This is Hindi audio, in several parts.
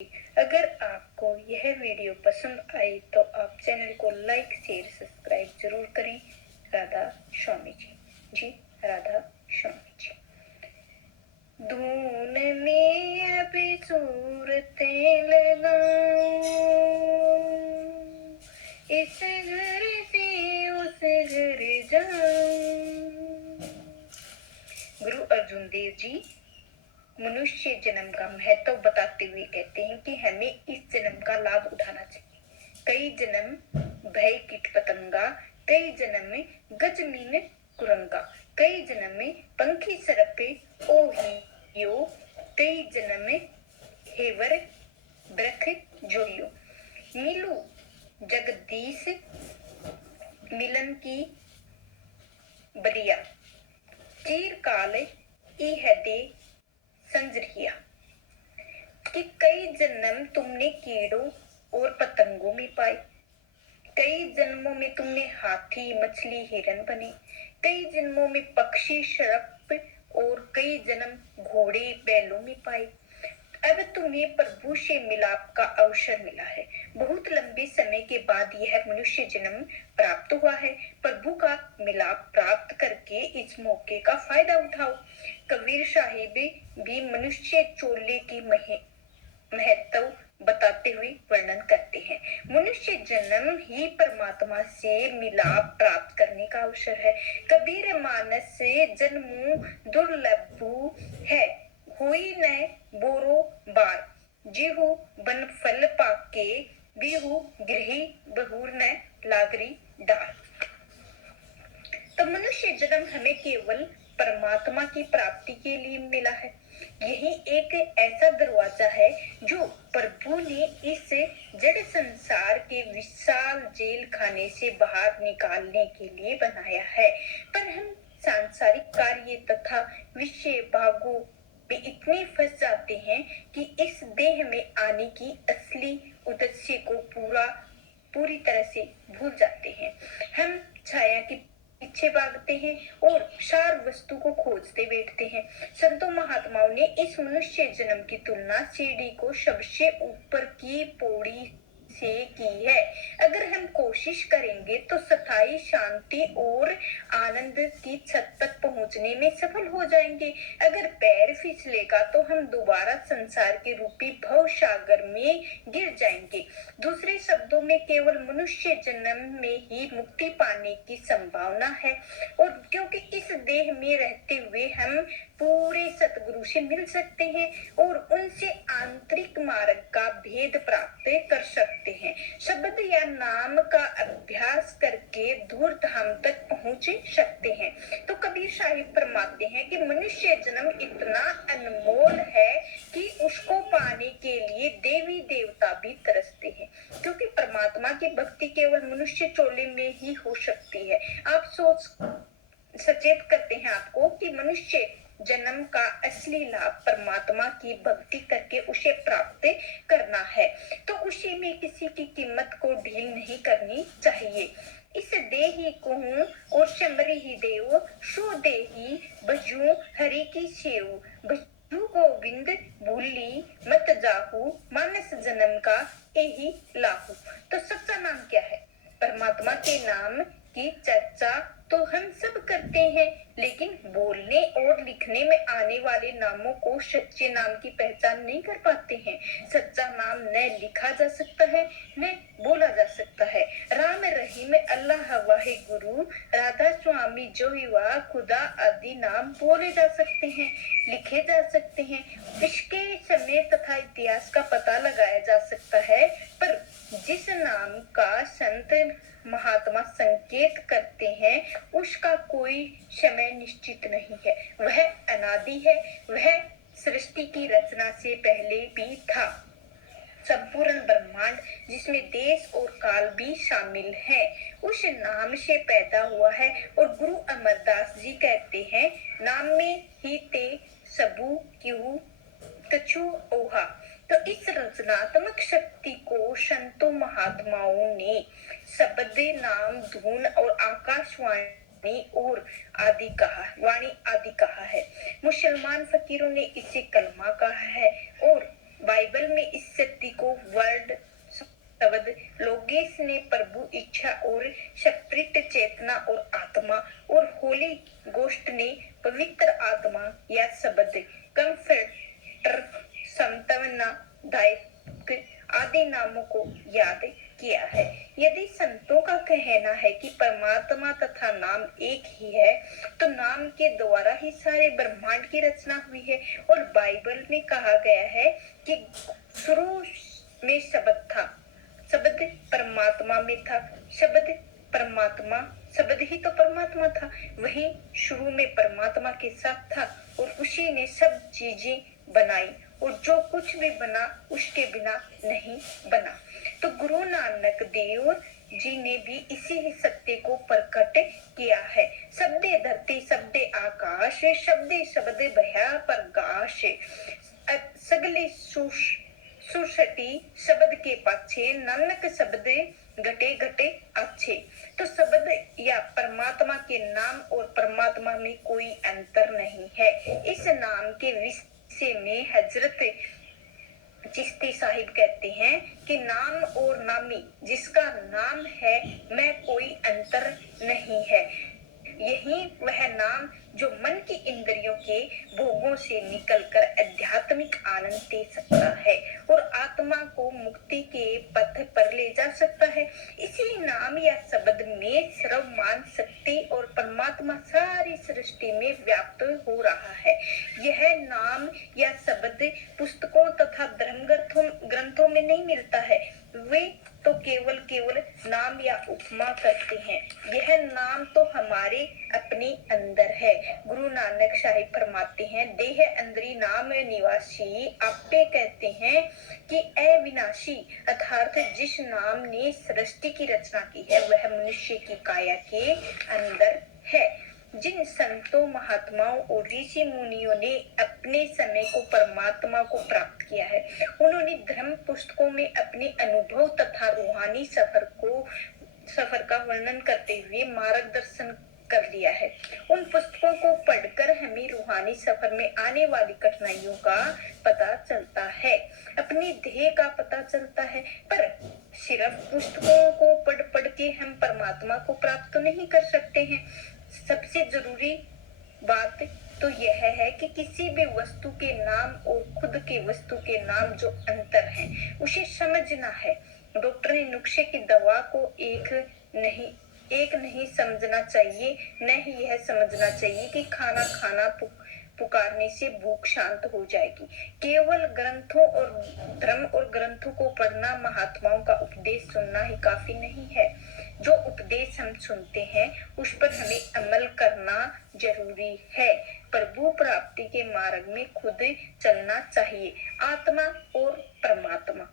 अगर आपको यह वीडियो पसंद आई तो आप चैनल को लाइक शेयर सब्सक्राइब जरूर करें। राधा स्वामी जी राधा स्वामी जी। धून में अब सूरतें लगाऊं, इस घर से उस घर जाऊं। गुरु अर्जुन देव जी मनुष्य जन्म का महत्व बताते हुए कहते हैं कि हमें इस जन्म का लाभ उठाना चाहिए। कई जन्म भय कीट पतंगा, कई जन्म में गज मीन कुरंगा, कई जन्म में पंखी सरपे ओहियो, कई जन्म में हेवर ब्रख जोहियो। मिलू जगदीश मिलन की बरिया, चीर काल इह दे संजरिया। कि कई जन्म तुमने कीड़ों और पतंगों में पाए, कई जन्मों में तुमने हाथी मछली हिरन बने, कई जन्मों में पक्षी सर्प और कई जन्म घोड़े बैलों में पाए। अब तुम्हें प्रभु से मिलाप का अवसर मिला है। बहुत लंबे समय के बाद यह मनुष्य जन्म प्राप्त हुआ है। प्रभु का मिलाप प्राप्त करके इस मौके का फायदा उठाओ। कबीर साहिब भी मनुष्य चोले की महत्व बताते हुए वर्णन करते हैं। मनुष्य जन्म ही परमात्मा से मिलाप प्राप्त करने का अवसर है। कबीर मानस से जन्मु दुर्लभ है, हुई न बोरो बार, जिहु बन फल पाके, बिहु गृही बहुर न लागरी डार। तो मनुष्य जन्म हमें केवल परमात्मा की प्राप्ति के लिए मिला है। यही एक ऐसा दरवाजा है जो प्रभु ने इस जड़ संसार के विशाल जेल खाने से बाहर निकालने के लिए बनाया है। पर हम सांसारिक कार्य तथा विषय भागों में इतने फंस जाते हैं कि इस देह में आने की असली उद्देश्य को पूरी तरह से भूल जाते हैं। हम छाया की पीछे भागते हैं और सार वस्तु को खोजते बैठते हैं। संतों महात्माओं ने इस मनुष्य जन्म की तुलना सीढ़ी को सबसे ऊपर की पौड़ी से की है। अगर हम कोशिश करेंगे तो स्थायी शांति और आनंद की छत तक पहुंचने में सफल हो जाएंगे। अगर पैर फिसलेगा तो हम दोबारा संसार के रूपी भव सागर में गिर जाएंगे। दूसरे शब्दों में केवल मनुष्य जन्म में ही मुक्ति पाने की संभावना है। और क्योंकि इस देह में रहते हुए हम पूरे सतगुरु से मिल सकते हैं और उनसे आंतरिक मार्ग का भेद प्राप्त कर सकते हैं। शब्द या नाम का अभ्यास करके दूर धाम तक पहुंच सकते हैं। तो कबीर साहिब फरमाते हैं कि मनुष्य जन्म इतना अनमोल है कि उसको पाने के लिए देवी देवता भी तरसते हैं, क्योंकि परमात्मा की भक्ति केवल मनुष्य चोले में ही हो सकती है। आप सचेत करते हैं आपको कि मनुष्य जन्म का असली लाभ परमात्मा की भक्ति करके उसे प्राप्त करना है। तो उसी में किसी की कीमत को ढील नहीं करनी चाहिए। इस देही को हूँ और शंबरी ही देव, सो देही बजू हरि की सेव, बजू गोविंद भूली मत जाहू, मानस जन्म का यही लाहू। तो सच्चा नाम क्या है? परमात्मा के नाम की चर्चा तो हम सब करते हैं, लेकिन बोलने और लिखने में आने वाले नामों को सच्चे नाम की पहचान नहीं कर पाते हैं। सच्चा नाम न लिखा जा सकता है न बोला जा सकता है। राम रहीम अल्लाह वाहे गुरु, राधा स्वामी जो हुआ खुदा आदि नाम बोले जा सकते हैं, लिखे जा सकते हैं। इसके समय तथा इतिहास का पता लगाया जा सकता है, पर जिस नाम का संत महात्मा संकेत करते हैं उसका कोई समय निश्चित नहीं है। वह अनादि है, वह सृष्टि की रचना से पहले भी था। संपूर्ण ब्रह्मांड जिसमें देश और काल भी शामिल है उस नाम से पैदा हुआ है। और गुरु अमरदास जी कहते हैं, नाम में ही ते सबू क्यों कछु ओहा। तो इस रचनात्मक शक्ति को संतों महात्माओं ने शब्द, नाम, धुन और आकाशवाणी और वाणी आदि कहा है। मुसलमान फकीरों ने इसे कलमा कहा है और बाइबल में इस शक्ति को वर्ड शब्द लोगेस ने प्रभु इच्छा और स्पिरिट चेतना और आत्मा और होली गोस्ट ने पवित्र आत्मा या शब्द कंफर्टर सांत्वना दायक आदि नामों को याद किया है। यदि संतों का कहना है कि परमात्मा तथा नाम एक ही है, तो नाम के द्वारा ही सारे ब्रह्मांड की रचना हुई है। और बाइबल में कहा गया है कि शुरू में शब्द था, शब्द परमात्मा में था, शब्द परमात्मा, शब्द ही तो परमात्मा था, वही शुरू में परमात्मा के साथ था और उसी ने सब चीजें बनाई और जो कुछ भी बना उसके बिना नहीं बना। तो गुरु नानक देव जी ने भी इसी ही सत्य को प्रकट किया है। शब्दे धरती शब्दे आकाश, शब्दे शब्द भया प्रकाश, सगले सुसटी शब्द के पाछे, नानक शब्द घटे घटे अच्छे। तो शब्द या परमात्मा के नाम और परमात्मा में कोई अंतर नहीं है। इस नाम के विषय में हजरत चिश्ती साहिब कहते हैं कि नाम और नामी जिसका नाम है में कोई अंतर नहीं है। यही वह नाम जो मन की इंद्रियों के भोगों से निकलकर आध्यात्मिक आनंद दे सकता है और आत्मा को मुक्ति के पथ पर ले जा सकता है। इसी नाम या शब्द में सर्वमान शक्ति और परमात्मा सारी सृष्टि में व्याप्त हो रहा है। यह नाम या शब्द पुस्तकों तथा धर्म ग्रंथों में नहीं मिलता है, वे तो केवल नाम या उपमा करते हैं। यह नाम तो हमारे अपने अंदर है। गुरु नानक साहिब फरमाते हैं, देह अंदरी नाम निवासी आपे कहते हैं कि अविनाशी, अर्थात जिस नाम ने सृष्टि की रचना की है वह मनुष्य की काया के अंदर है। जिन संतों महात्माओं और ऋषि मुनियों ने अपने समय को परमात्मा को प्राप्त किया है, उन्होंने धर्म पुस्तकों में अपने अनुभव तथा रूहानी सफर का वर्णन करते हुए मार्गदर्शन कर लिया है। उन पुस्तकों को पढ़कर हमें रूहानी सफर में आने वाली कठिनाइयों का पता चलता है, अपने ध्येय का पता चलता है। पर सिर्फ पुस्तकों को पढ़ के हम परमात्मा को प्राप्त तो नहीं कर सकते हैं। सबसे जरूरी बात तो यह है कि किसी भी वस्तु के नाम और खुद के वस्तु के नाम जो अंतर है उसे समझना है। डॉक्टर ने नुस्खे की दवा को एक नहीं समझना चाहिए, न ही यह समझना चाहिए कि खाना खाना पुकारने से भूख शांत हो जाएगी। केवल ग्रंथों और धर्म और ग्रंथों को पढ़ना, महात्माओं का उपदेश सुनना ही काफी नहीं है। जो उपदेश हम सुनते हैं उस पर हमें अमल करना जरूरी है। प्रभु प्राप्ति के मार्ग में खुद चलना चाहिए। आत्मा और परमात्मा,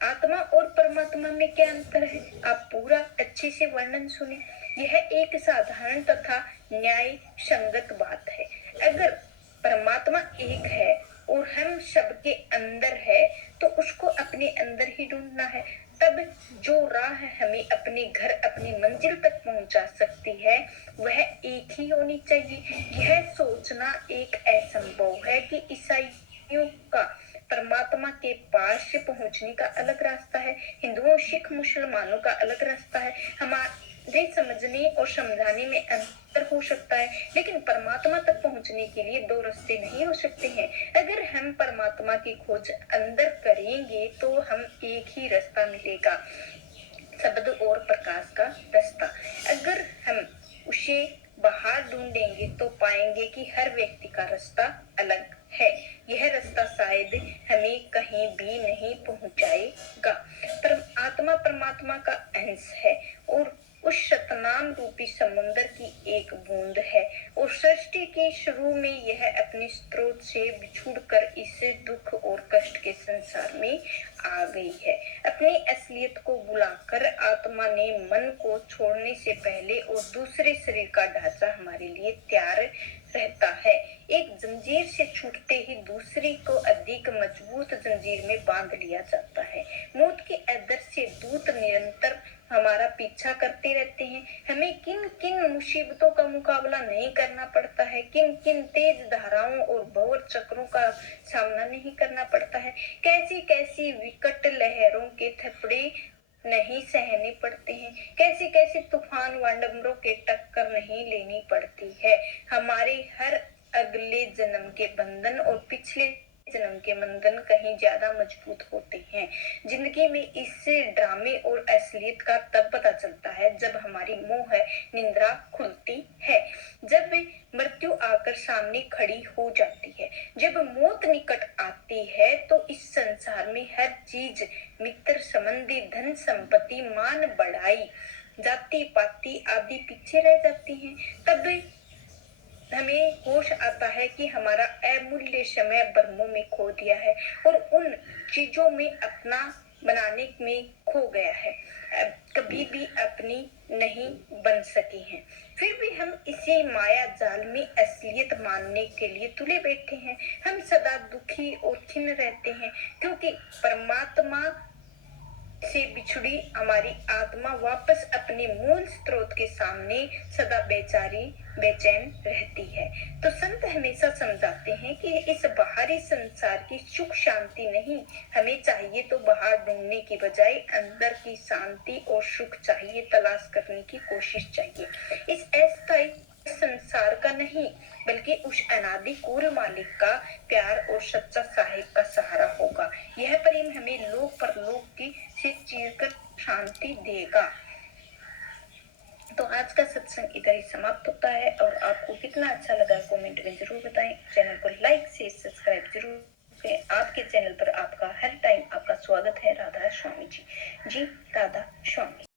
आत्मा और परमात्मा में क्या अंतर है, आप पूरा अच्छे से वर्णन सुने। यह एक साधारण तथा न्याय संगत बात है। अगर परमात्मा एक है और हम सबके अंदर है तो उसको अपने अंदर ही ढूंढना है। तब जो राह हमें अपने घर, अपनी मंजिल तक पहुंचा सकती है वह एक ही होनी चाहिए। यह सोचना एक असंभव है कि ईसाइयों का परमात्मा के पास पहुंचने का अलग रास्ता है, हिंदुओं, सिख, मुसलमानों का अलग रास्ता है। हमारे समझने और समझाने में अंतर हो सकता है, लेकिन परमात्मा तक पहुंचने के लिए दो रास्ते नहीं हो सकते हैं। अगर हम परमात्मा की खोज अंदर करेंगे तो हम एक ही रास्ता मिलेगा, शब्द और प्रकाश का रास्ता। अगर हम उसे बाहर ढूंढेंगे तो पाएंगे कि हर व्यक्ति का रास्ता अलग है। यह रास्ता शायद हमें कहीं भी नहीं पहुंचाएगा। पर आत्मा परमात्मा का अंश है और उस सतनाम रूपी समुद्र की एक बूंद है और सृष्टि के शुरू में यह अपने स्रोत से बिछुड़कर इस दुख और कष्ट के संसार में आ गई है। अपनी असलियत को बुलाकर आत्मा ने मन को छोड़ने से पहले और दूसरे शरीर का ढांचा हमारे लिए तैयार रहता है। एक जंजीर से छूटते ही दूसरी को अधिक मजबूत जंजीर में बांध लिया जाता है। मौत के अदर से दूत निरंतर हमारा पीछा करते रहते हैं। हमें किन किन मुसीबतों का मुकाबला नहीं करना पड़ता पड़ता है, किन किन तेज धाराओं और भंवर चक्रों का सामना नहीं करना पड़ता है, कैसी कैसी विकट लहरों के थपड़े नहीं सहने पड़ते हैं, कैसी कैसी तूफान वांडमरों के टक्कर नहीं लेनी पड़ती है। हमारे हर अगले जन्म के बंधन और पिछले जन्म के बंधन कहीं ज्यादा मजबूत होते हैं। जिंदगी में इस ड्रामे और असलियत का तब पता चलता है जब हमारी मोह निंद्रा खुलती है, जब मृत्यु आकर सामने खड़ी हो जाती है, जब मौत निकट आती है तो इस संसार में हर चीज, मित्र संबंधी, धन संपत्ति, मान बढ़ाई, जाति पाति आदि पीछे रह जाती हैं। तब हमें होश आता है कि हमारा अमूल्य समय भ्रमों में खो दिया है और उन चीजों में अपना बनाने में खो गया है, कभी भी अपनी नहीं बन सकी हैं। फिर भी हम इसी माया जाल में असलियत मानने के लिए तुले बैठे हैं। हम सदा दुखी और खिन्न रहते हैं क्योंकि परमात्मा से बिछुड़ी हमारी आत्मा वापस अपने मूल स्रोत के सामने सदा बेचैन रहती है। तो संत हमेशा समझाते हैं कि इस बाहरी संसार की सुख शांति नहीं, हमें चाहिए तो बाहर ढूंढने की बजाय अंदर की शांति और सुख चाहिए, तलाश करने की कोशिश चाहिए। इस अस्थायी संसार का नहीं बल्कि उस अनादि कुल मालिक का प्यार और सच्चा साहिब का सहारा होगा। यह प्रेम हमें लोक परलोक की से चीरकर शांति देगा। तो आज का सत्संग इधर ही समाप्त होता है और आपको कितना अच्छा लगा कमेंट में जरूर बताएं। चैनल को लाइक से सब्सक्राइब जरूर करें। आपके चैनल पर आपका हर टाइम आपका स्वागत है। राधा स्वामी जी। जी राधा स्वामी।